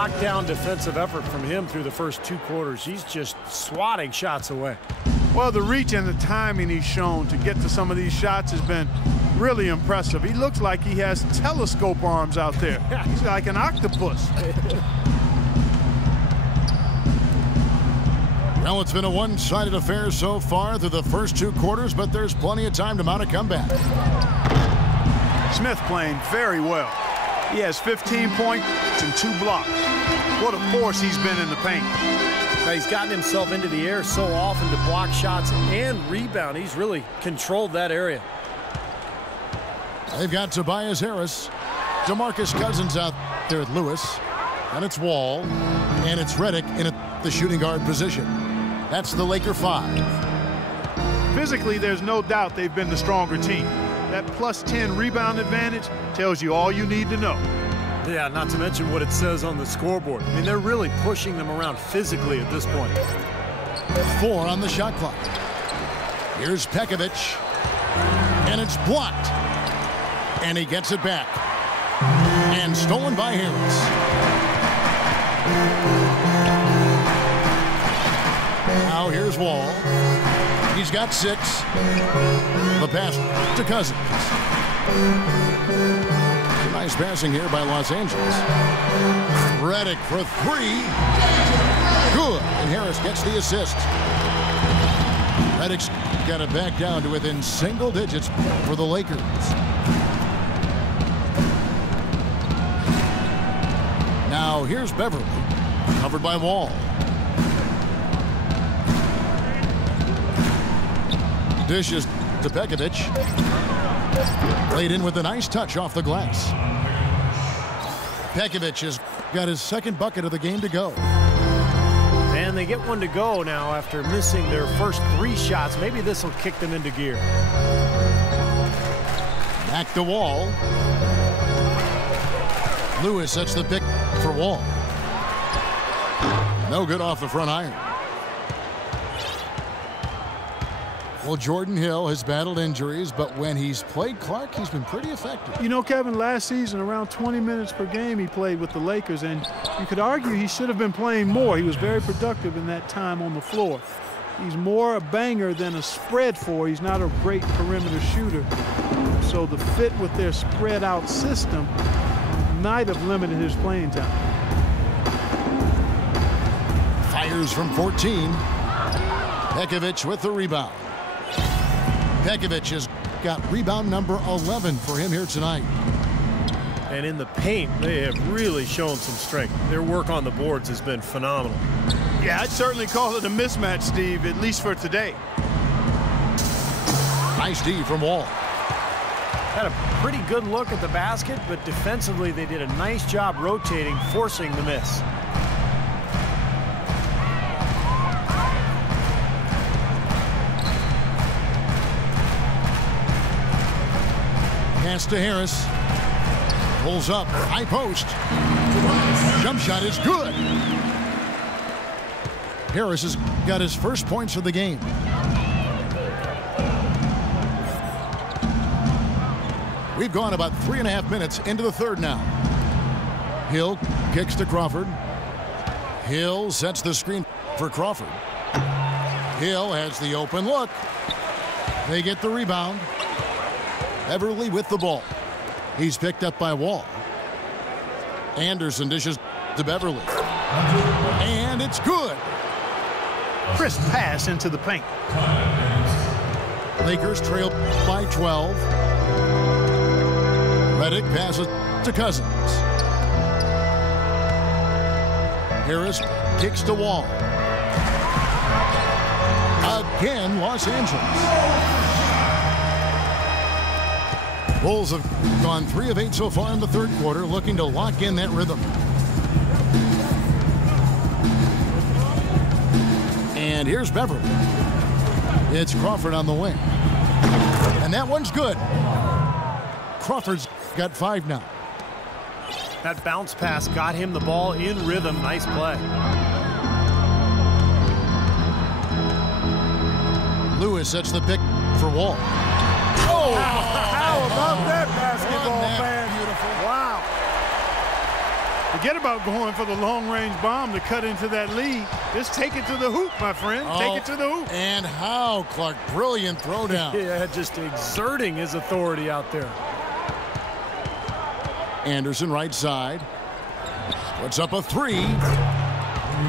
Knockdown defensive effort from him through the first 2 quarters. He's just swatting shots away. Well, the reach and the timing he's shown to get to some of these shots has been really impressive. He looks like he has telescope arms out there. He's like an octopus. Well, it's been a one-sided affair so far through the first 2 quarters, but there's plenty of time to mount a comeback. Smith playing very well. He has 15 points and 2 blocks. What a force he's been in the paint. Now, he's gotten himself into the air so often to block shots and rebound. He's really controlled that area. They've got Tobias Harris, DeMarcus Cousins out there at Lewis, and it's Wall, and it's Redick in the shooting guard position. That's the Laker 5. Physically, there's no doubt they've been the stronger team. That plus 10 rebound advantage tells you all you need to know. Yeah, not to mention what it says on the scoreboard. I mean, they're really pushing them around physically at this point. 4 on the shot clock. Here's Pekovic, and it's blocked. And he gets it back. And stolen by Harris. Now here's Wall. He's got 6. The pass to Cousins. Nice passing here by Los Angeles. Redick for 3. Good. And Harris gets the assist. Redick's got it back down to within single digits for the Lakers. Now here's Beverly. Covered by Wall. Dishes to Pekovic. Laid in with a nice touch off the glass. Pekovic has got his second bucket of the game to go. And they get one to go now after missing their first 3 shots. Maybe this will kick them into gear. Back to Wall. Lewis sets the pick for Wall. No good off the front iron. Well, Jordan Hill has battled injuries, but when he's played Clark, he's been pretty effective. You know, Kevin, last season, around 20 minutes per game he played with the Lakers, and you could argue he should have been playing more. He was very productive in that time on the floor. He's more a banger than a spread four. He's not a great perimeter shooter. So the fit with their spread out system might have limited his playing time. Fires from 14. Pekovic with the rebound. Pekovic has got rebound number 11 for him here tonight. And in the paint, they have really shown some strength. Their work on the boards has been phenomenal. Yeah, I'd certainly call it a mismatch, Steve, at least for today. Nice D from Wall. Had a pretty good look at the basket, but defensively they did a nice job rotating, forcing the miss. Pass to Harris. Pulls up. High post. Jump shot is good. Harris has got his first points of the game. We've gone about 3.5 minutes into the third now. Hill kicks to Crawford. Hill sets the screen for Crawford. Hill has the open look. They get the rebound. Beverly with the ball. He's picked up by Wall. Anderson dishes to Beverly. And it's good. Crisp pass into the paint. Lakers trail by 12. Redick passes to Cousins. Harris kicks to Wall. Again, Los Angeles. Bulls have gone 3 of 8 so far in the third quarter, looking to lock in that rhythm. And here's Beverly. It's Crawford on the wing. And that one's good. Crawford's got 5 now. That bounce pass got him the ball in rhythm. Nice play. Lewis sets the pick for Wall. Oh, how about that basketball, man? Beautiful. Wow. Forget about going for the long-range bomb to cut into that lead. Just take it to the hoop, my friend. Take it to the hoop. And how, Clark. Brilliant throwdown. Yeah, just exerting his authority out there. Anderson right side. Puts up a three.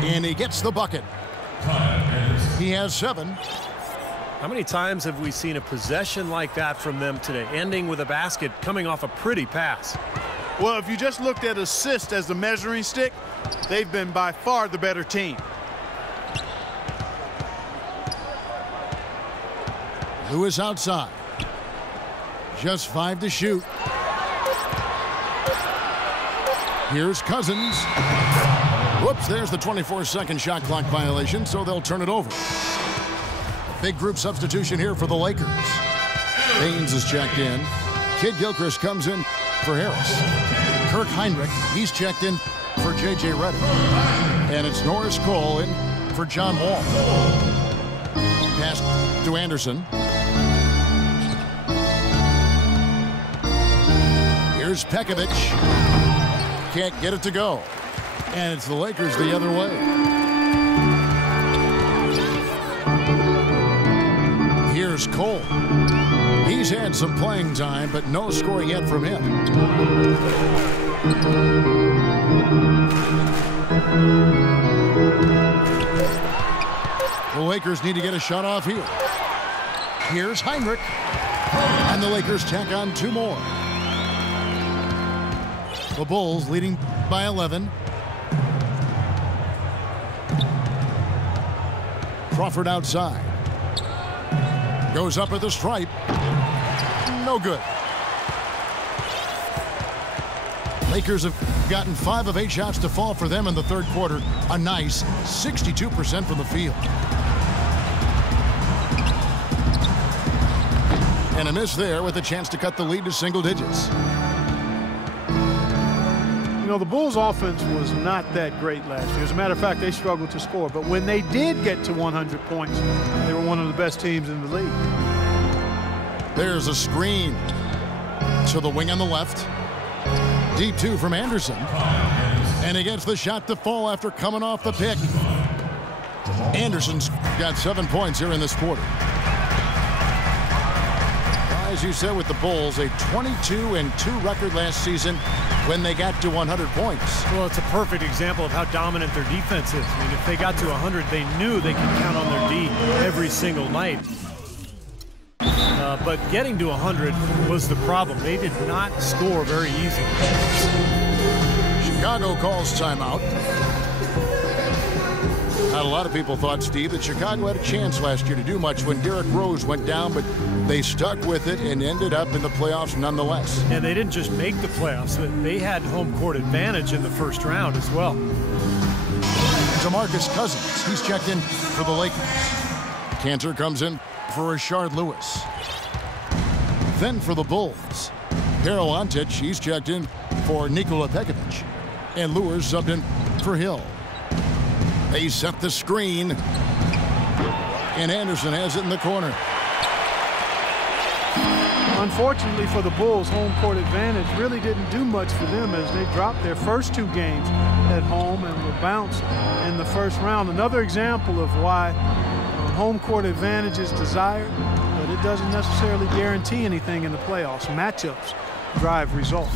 And he gets the bucket. He has 7. How many times have we seen a possession like that from them today, ending with a basket coming off a pretty pass? Well, if you just looked at assists as the measuring stick, they've been by far the better team. Lewis outside. Just 5 to shoot. Here's Cousins. Whoops, there's the 24-second shot clock violation, so they'll turn it over. Big group substitution here for the Lakers. Baines is checked in. Kid Gilchrist comes in for Harris. Kirk Heinrich, he's checked in for J.J. Redick. And it's Norris Cole in for John Wall. Pass to Anderson. Here's Pekovic. Can't get it to go. And it's the Lakers the other way. Here's Cole. He's had some playing time, but no scoring yet from him. The Lakers need to get a shot off here. Here's Heinrich. And the Lakers tack on 2 more. The Bulls leading by 11. Crawford outside. Goes up at the stripe. No good. Lakers have gotten 5 of 8 shots to fall for them in the third quarter. A nice 62% from the field. And a miss there with a chance to cut the lead to single digits. You know, the Bulls' offense was not that great last year. As a matter of fact, they struggled to score. But when they did get to 100 points, they were one of the best teams in the league. There's a screen to the wing on the left. Deep 2 from Anderson. And he gets the shot to fall after coming off the pick. Anderson's got 7 points here in this quarter. As you said with the Bulls, a 22-2 record last season when they got to 100 points. Well, it's a perfect example of how dominant their defense is. I mean, if they got to 100, they knew they could count on their D every single night. But getting to 100 was the problem. They did not score very easily. Chicago calls timeout. A lot of people thought, Steve, that Chicago had a chance last year to do much when Derrick Rose went down, but they stuck with it and ended up in the playoffs nonetheless. And they didn't just make the playoffs, but they had home court advantage in the first round as well. DeMarcus Cousins, he's checked in for the Lakers. Cantor comes in for Rashard Lewis. Then for the Bulls, Harold Antich, he's checked in for Nikola Pekovic. And Lewis subbed in for Hill. They set the screen. And Anderson has it in the corner. Unfortunately for the Bulls, home court advantage really didn't do much for them as they dropped their first 2 games at home and were bounced in the first round. Another example of why home court advantage is desired, but it doesn't necessarily guarantee anything in the playoffs. Matchups drive results.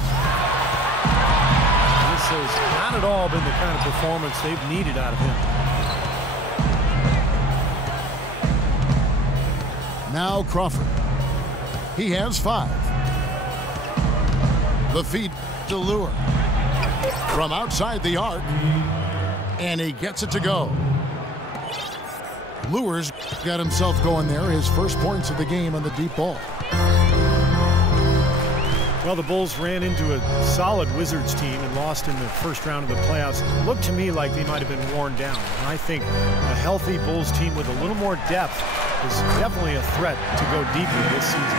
This has not at all been the kind of performance they've needed out of him. Now Crawford. He has 5. The feed to Lure. From outside the arc. And he gets it to go. Lure's got himself going there. His first points of the game on the deep ball. Well, the Bulls ran into a solid Wizards team and lost in the first round of the playoffs. It looked to me like they might have been worn down. And I think a healthy Bulls team with a little more depth is definitely a threat to go deeper this season.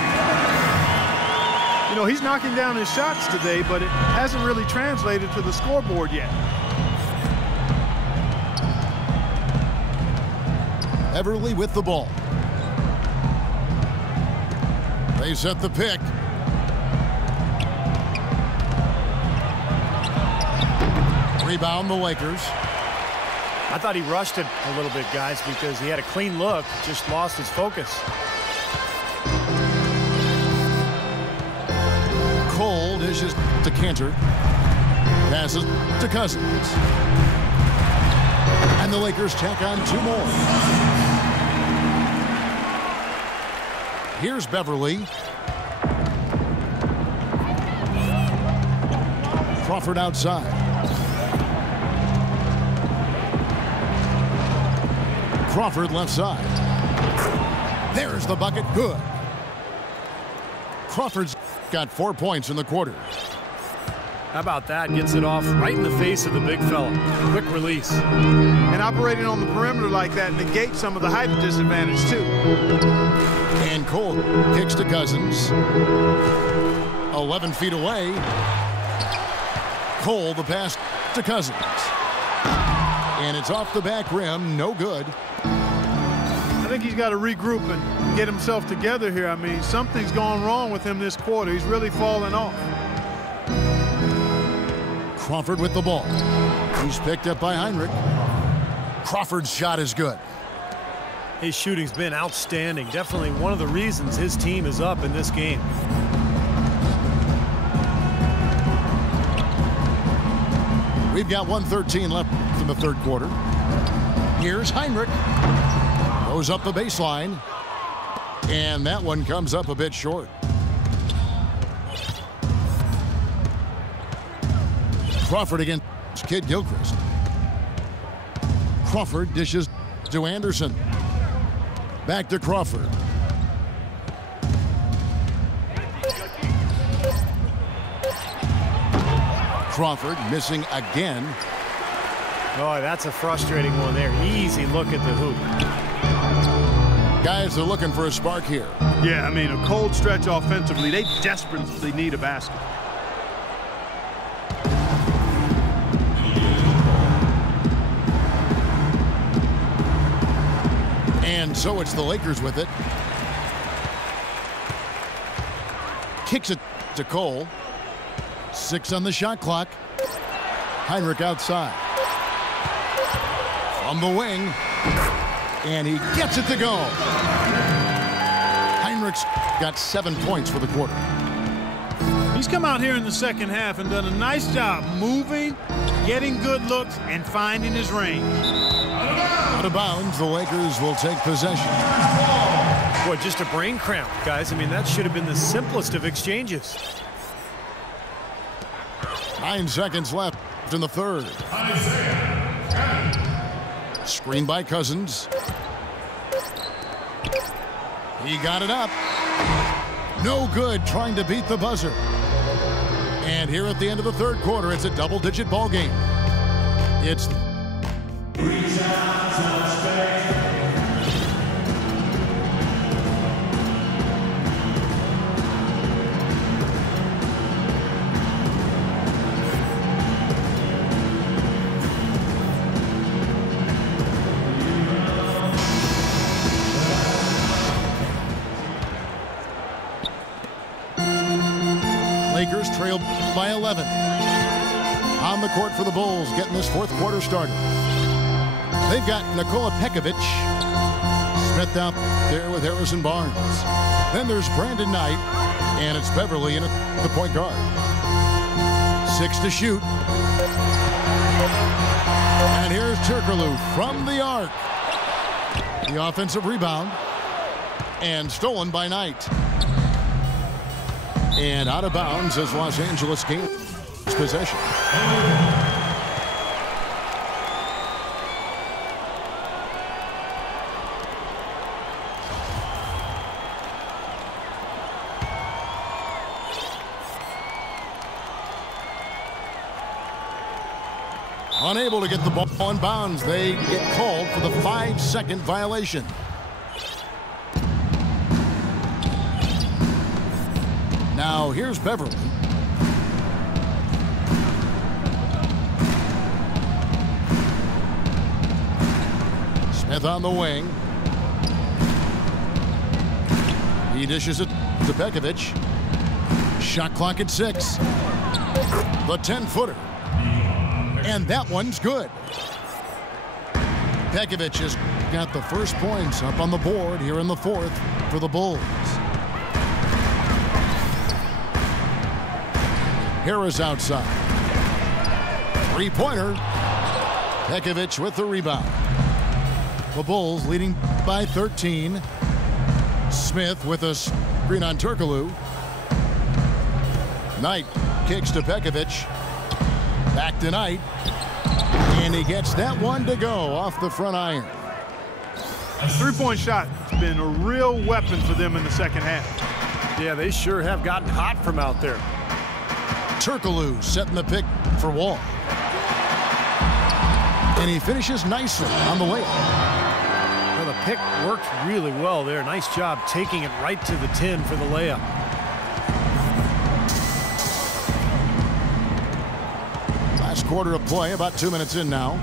You know, he's knocking down his shots today, but it hasn't really translated to the scoreboard yet. Everly with the ball. They set the pick. Rebound the Lakers. I thought he rushed it a little bit, guys, because he had a clean look, just lost his focus. Cole dishes to Cantor. Passes to Cousins. And the Lakers tack on 2 more. Here's Beverly. Crawford outside. Crawford left side. There's the bucket. Good. Crawford's got 4 points in the quarter. How about that? Gets it off right in the face of the big fella. Quick release. And operating on the perimeter like that negates some of the height disadvantage, too. And Cole kicks to Cousins. 11 feet away. Cole, the pass to Cousins. And it's off the back rim. No good. I think he's got to regroup and get himself together here. I mean, something's gone wrong with him this quarter. He's really fallen off. Crawford with the ball. He's picked up by Heinrich. Crawford's shot is good. His shooting's been outstanding. Definitely one of the reasons his team is up in this game. We've got 1:13 left in the third quarter. Here's Heinrich. Goes up the baseline. And that one comes up a bit short. Crawford against Kid Gilchrist. Crawford dishes to Anderson. Back to Crawford. Crawford missing again. Oh, that's a frustrating one there. Easy look at the hoop. Guys are looking for a spark here. Yeah, I mean, a cold stretch offensively. They desperately need a basket. And so it's the Lakers with it. Kicks it to Cole. 6 on the shot clock. Heinrich outside. From the wing. And he gets it to go. Heinrich's got 7 points for the quarter. He's come out here in the second half and done a nice job moving, getting good looks, and finding his range. Out of bounds, the Lakers will take possession. Boy, just a brain cramp, guys. I mean, that should have been the simplest of exchanges. 9 seconds left in the third. Screen by Cousins. He got it up. No good trying to beat the buzzer. And here at the end of the third quarter, it's a double-digit ball game. It's Lakers trail by 11. On the court for the Bulls, getting this fourth quarter started. They've got Nikola Pekovic. Smith out there with Harrison Barnes. Then there's Brandon Knight, and it's Beverly in at the point guard. 6 to shoot. And here's Turkoglu from the arc. The offensive rebound. And stolen by Knight. And out of bounds as Los Angeles gains possession. Unable to get the ball on bounds, they get called for the 5-second violation. Now here's Beverly. Smith on the wing. He dishes it to Pekovic. Shot clock at 6. The 10-footer. And that one's good. Pekovic has got the first points up on the board here in the fourth for the Bulls. Harris outside. Three-pointer. Pekovic with the rebound. The Bulls leading by 13. Smith with a screen on Turkoglu. Knight kicks to Pekovic. Back to Knight. And he gets that one to go off the front iron. Three-point shot has been a real weapon for them in the second half. Yeah, they sure have gotten hot from out there. Turkoglu setting the pick for Wall. And he finishes nicely on the layup. Well, the pick worked really well there. Nice job taking it right to the 10 for the layup. Last quarter of play, about 2 minutes in now.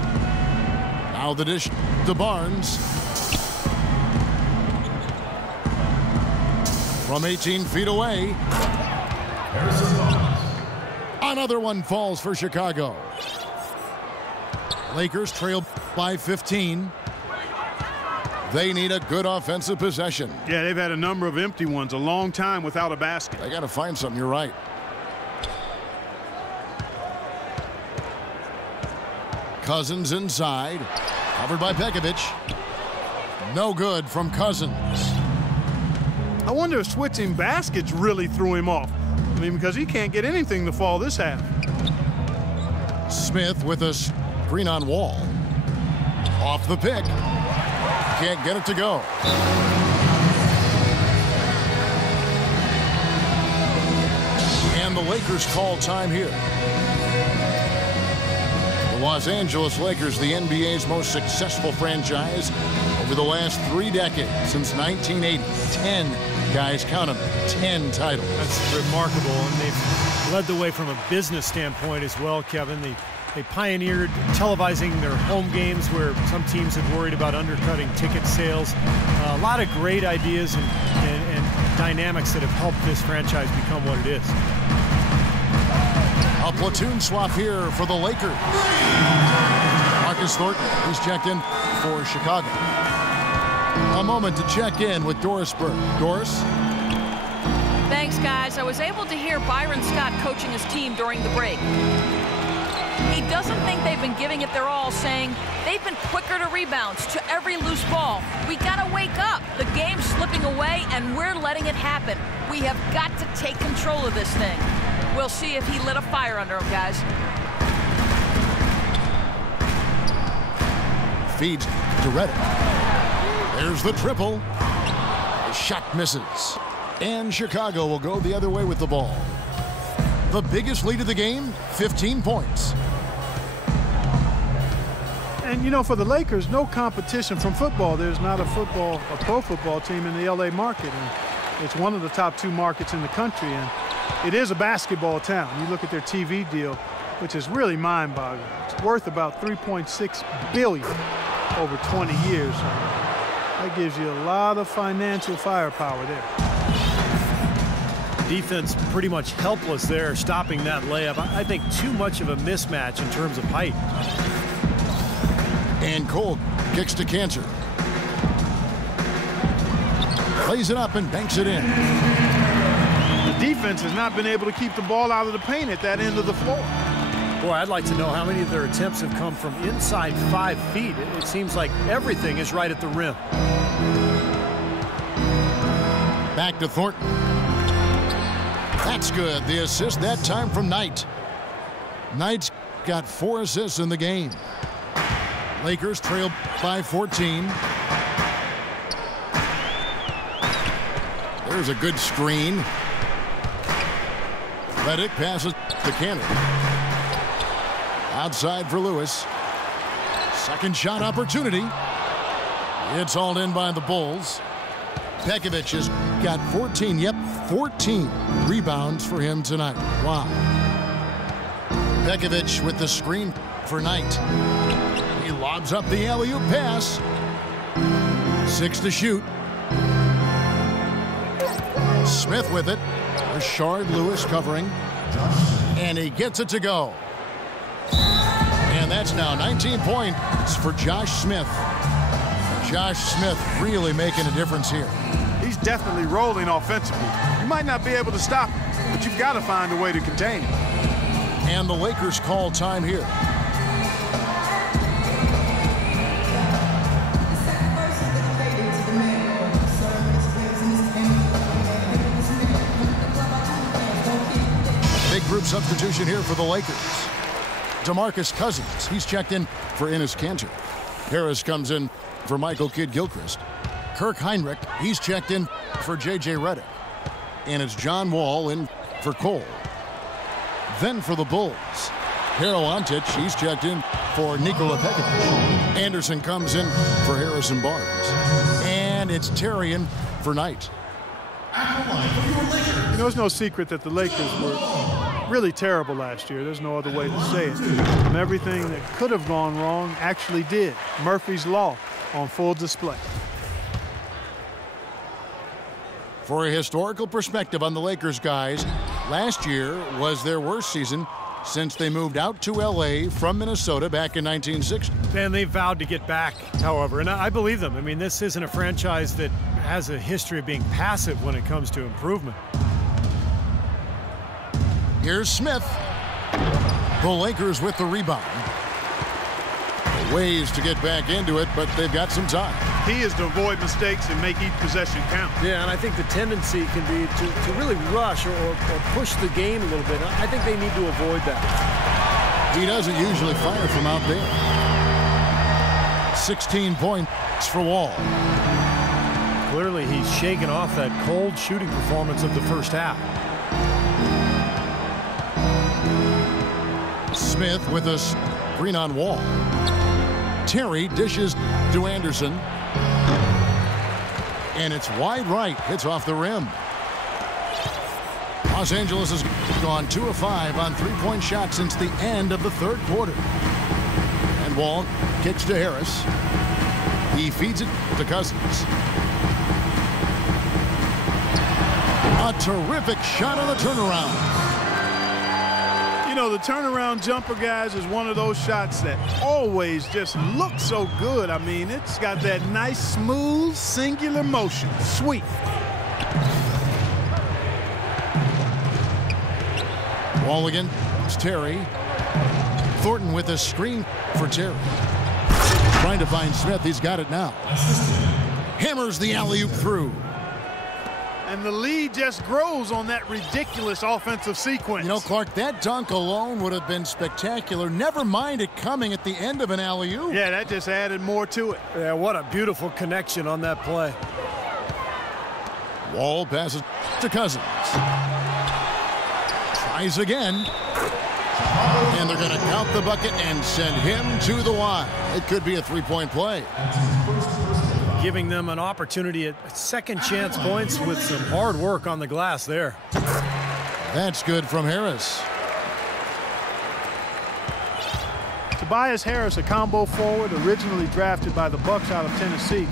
Now the dish to Barnes. From 18 feet away. Another one falls for Chicago. Lakers trail by 15. They need a good offensive possession. Yeah, they've had a number of empty ones, a long time without a basket. They got to find something, you're right. Cousins inside. Covered by Pekovic. No good from Cousins. I wonder if switching baskets really threw him off. I mean, because he can't get anything to fall this half. Smith with a screen on Wall. Off the pick. Can't get it to go. And the Lakers call time here. The Los Angeles Lakers, the NBA's most successful franchise over the last 3 decades, since 1980. 10, guys, count them, 10 titles. That's remarkable, and they've led the way from a business standpoint as well, Kevin. They pioneered televising their home games where some teams had worried about undercutting ticket sales. A lot of great ideas and dynamics that have helped this franchise become what it is. A platoon swap here for the Lakers. Marcus Thornton, he's checked in for Chicago. A moment to check in with Doris Burke. Doris? Thanks, guys. I was able to hear Byron Scott coaching his team during the break. He doesn't think they've been giving it their all, saying they've been quicker to rebounds, to every loose ball. We gotta wake up. The game's slipping away, and we're letting it happen. We have got to take control of this thing. We'll see if he lit a fire under him, guys. Feeds to Reddick. There's the triple. The shot misses. And Chicago will go the other way with the ball. The biggest lead of the game, 15 points. And, you know, for the Lakers, no competition from football. There's not a pro football team in the L.A. market. And it's one of the top 2 markets in the country. And it is a basketball town. You look at their TV deal, which is really mind-boggling. It's worth about $3.6 billion over 20 years. So that gives you a lot of financial firepower there. Defense pretty much helpless there, stopping that layup. I think too much of a mismatch in terms of height. And Cole kicks to Cancer. Plays it up and banks it in. The defense has not been able to keep the ball out of the paint at that end of the floor. Boy, I'd like to know how many of their attempts have come from inside 5 feet. It seems like everything is right at the rim. Back to Thornton. That's good. The assist that time from Knight. Knight's got 4 assists in the game. Lakers trail by 14. There's a good screen. Reddick passes to Cannon. Outside for Lewis. Second shot opportunity. It's hauled in by the Bulls. Pekovic has got 14. Yep, 14 rebounds for him tonight. Wow. Pekovic with the screen for Knight. He lobs up the alley-oop pass. 6 to shoot. Smith with it. Rashard Lewis covering. And he gets it to go. And that's now 19 points for Josh Smith. Josh Smith really making a difference here. He's definitely rolling offensively. You might not be able to stop him, but you've got to find a way to contain him. And the Lakers call time here. Big group substitution here for the Lakers. DeMarcus Cousins, he's checked in for Enes Kanter. Harris comes in for Michael Kidd-Gilchrist. Kirk Heinrich, he's checked in for J.J. Redick. And it's John Wall in for Cole. Then for the Bulls, Hero Antic, he's checked in for Nikola Pekovic. Anderson comes in for Harrison Barnes. And it's Terry in for Knight. You know, it's no secret that the Lakers were really terrible last year. There's no other way to say it. And everything that could have gone wrong actually did. Murphy's Law on full display. For a historical perspective on the Lakers, guys, last year was their worst season since they moved out to L.A. from Minnesota back in 1960. And they vowed to get back, however, and I believe them. I mean, this isn't a franchise that has a history of being passive when it comes to improvement. Here's Smith. The Lakers with the rebound. Ways to get back into it, but they've got some time. He is to avoid mistakes and make each possession count. Yeah, and I think the tendency can be to really rush or push the game a little bit. I think they need to avoid that. He doesn't usually fire from out there. 16 points for Wall. Clearly, he's shaken off that cold shooting performance of the first half. Smith with a screen on Wall. Terry dishes to Anderson. And it's wide right. Hits off the rim. Los Angeles has gone 2 of 5 on three-point shots since the end of the third quarter. And Wall kicks to Harris. He feeds it to Cousins. A terrific shot on the turnaround. You know, the turnaround jumper, guys, is one of those shots that always just looks so good. I mean, it's got that nice, smooth, singular motion. Sweet. Wall again. It's Terry. Thornton with a screen for Terry. Trying to find Smith. He's got it now. Hammers the alley-oop through. And the lead just grows on that ridiculous offensive sequence. You know, Clark, that dunk alone would have been spectacular. Never mind it coming at the end of an alley-oop. Yeah, that just added more to it. Yeah, what a beautiful connection on that play. Wall passes to Cousins. Tries again. And they're going to count the bucket and send him to the line. It could be a three-point play. Giving them an opportunity at second chance points with some hard work on the glass there. That's good from Harris. Tobias Harris, a combo forward, originally drafted by the Bucks out of Tennessee.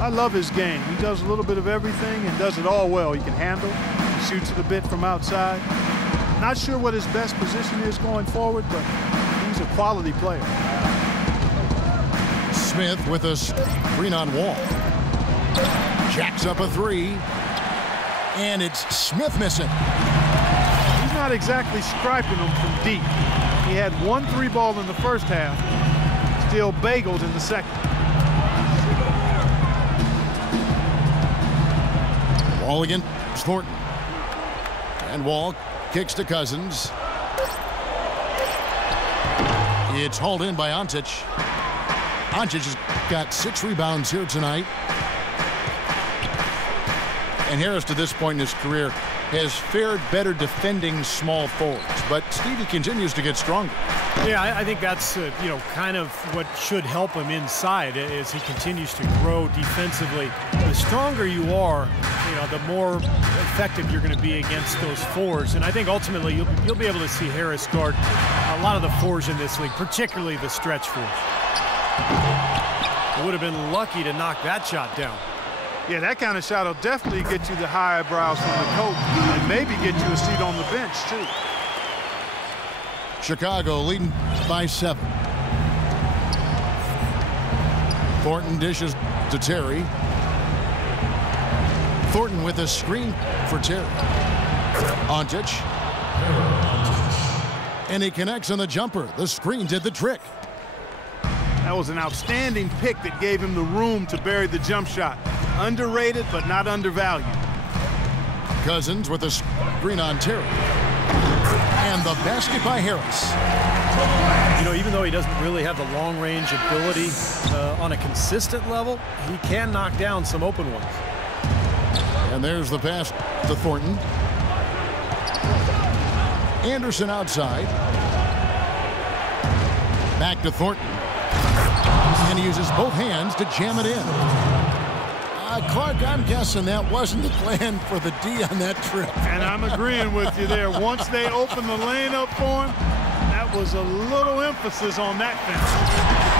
I love his game. He does a little bit of everything and does it all well. He can handle, he shoots it a bit from outside. Not sure what his best position is going forward, but he's a quality player. Smith with a screen on Wall. Jacks up a three. And it's Smith missing. He's not exactly striping them from deep. He had 1 3 ball in the first half, still bageled in the second. Wall again, Thornton. And Wall kicks to Cousins. It's hauled in by Antic. Antic has got 6 rebounds here tonight. And Harris, to this point in his career, has fared better defending small forwards. But Stevie continues to get stronger. Yeah, I think that's, you know, kind of what should help him inside as he continues to grow defensively. The stronger you are, you know, the more effective you're going to be against those fours. And I think ultimately you'll be able to see Harris guard a lot of the fours in this league, particularly the stretch fours. Would have been lucky to knock that shot down. Yeah, that kind of shot will definitely get you the high eyebrows from the coach and maybe get you a seat on the bench, too. Chicago leading by 7. Thornton dishes to Terry. Thornton with a screen for Terry. Ontic. And he connects on the jumper. The screen did the trick. That was an outstanding pick that gave him the room to bury the jump shot. Underrated, but not undervalued. Cousins with a screen on Terry. And the basket by Harris. You know, even though he doesn't really have the long-range ability on a consistent level, he can knock down some open ones. And there's the pass to Thornton. Anderson outside. Back to Thornton. And he uses both hands to jam it in. Clark, I'm guessing that wasn't the plan for the D on that trip. And I'm agreeing with you there. Once they opened the lane up for him, that was a little emphasis on that fence.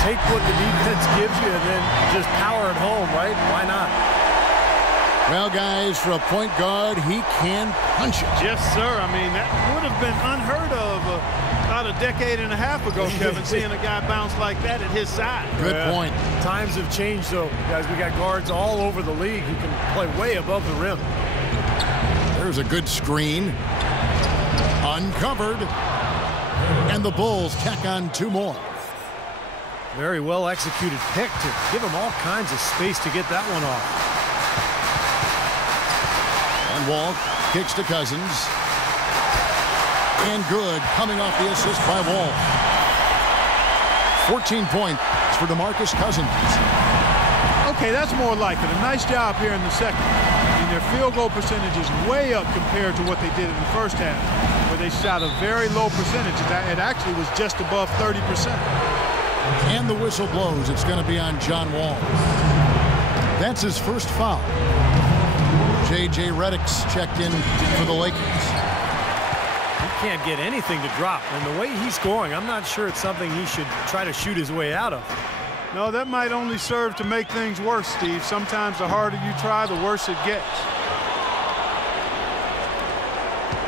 Take what the defense gives you and then just power it home, right? Why not? Well, guys, for a point guard, he can punch it. Yes, sir. I mean, that would have been unheard of about a decade and a half ago, Kevin, seeing a guy bounce like that at his side. Good point. Times have changed, though. Guys, we got guards all over the league who can play way above the rim. There's a good screen. Uncovered. And the Bulls tack on two more. Very well executed pick to give him all kinds of space to get that one off. And Wall kicks to Cousins. And good, coming off the assist by Wall. 14 points for DeMarcus Cousins. Okay, that's more like it. A nice job here in the second. I mean, their field goal percentage is way up compared to what they did in the first half, where they shot a very low percentage. It actually was just above 30%. And the whistle blows. It's going to be on John Wall. That's his first foul. J.J. Redick's checked in for the Lakers. He can't get anything to drop. And the way he's scoring, I'm not sure it's something he should try to shoot his way out of. No, that might only serve to make things worse, Steve. Sometimes the harder you try, the worse it gets.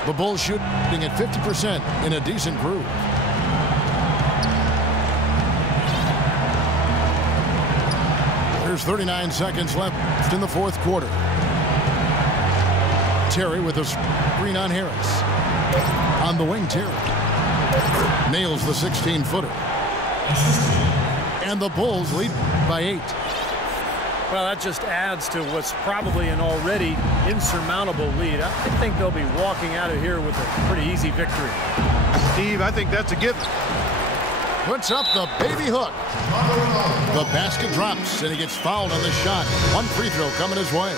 The Bulls shooting at 50% in a decent groove. There's 39 seconds left in the fourth quarter. Terry with a screen on Harris. On the wing, Terry nails the 16-footer. And the Bulls lead by 8. Well, that just adds to what's probably an already insurmountable lead. I think they'll be walking out of here with a pretty easy victory. Steve, I think that's a given. Puts up the baby hook. The basket drops, and he gets fouled on the shot. One free throw coming his way.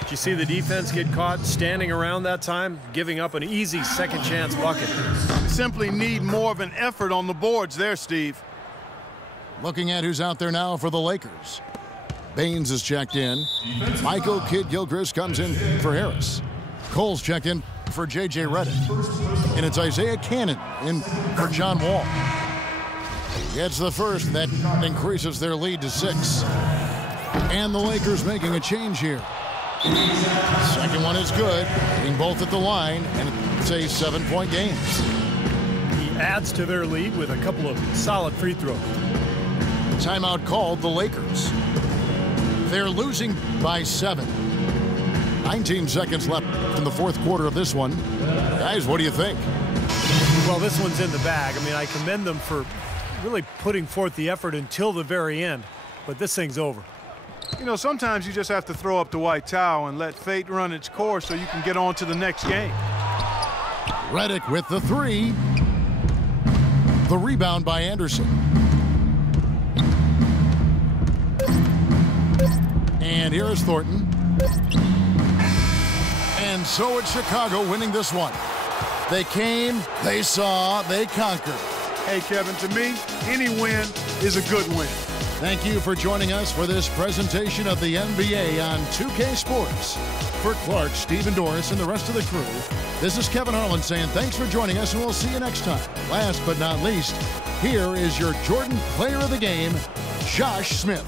Did you see the defense get caught standing around that time, giving up an easy second chance bucket? Simply need more of an effort on the boards there, Steve. Looking at who's out there now for the Lakers. Baines is checked in. Michael Kidd-Gilchrist comes in for Harris. Cole's checked in for J.J. Redick. And it's Isaiah Cannon in for John Wall. Gets the first. That increases their lead to 6. And the Lakers making a change here. Second one is good. Hitting both at the line. And it's a 7-point game. He adds to their lead with a couple of solid free throws. Timeout called the Lakers. They're losing by 7. 19 seconds left in the fourth quarter of this one. Guys, what do you think? Well, this one's in the bag. I mean, I commend them for really putting forth the effort until the very end. But this thing's over. You know, sometimes you just have to throw up the white towel and let fate run its course so you can get on to the next game. Redick with the 3. The rebound by Anderson. And here is Thornton. And so it's Chicago winning this one. They came, they saw, they conquered. Hey, Kevin, to me, any win is a good win. Thank you for joining us for this presentation of the NBA on 2K Sports. For Clark, Steve, and Doris, and the rest of the crew, this is Kevin Harlan saying thanks for joining us, and we'll see you next time. Last but not least, here is your Jordan Player of the Game, Josh Smith.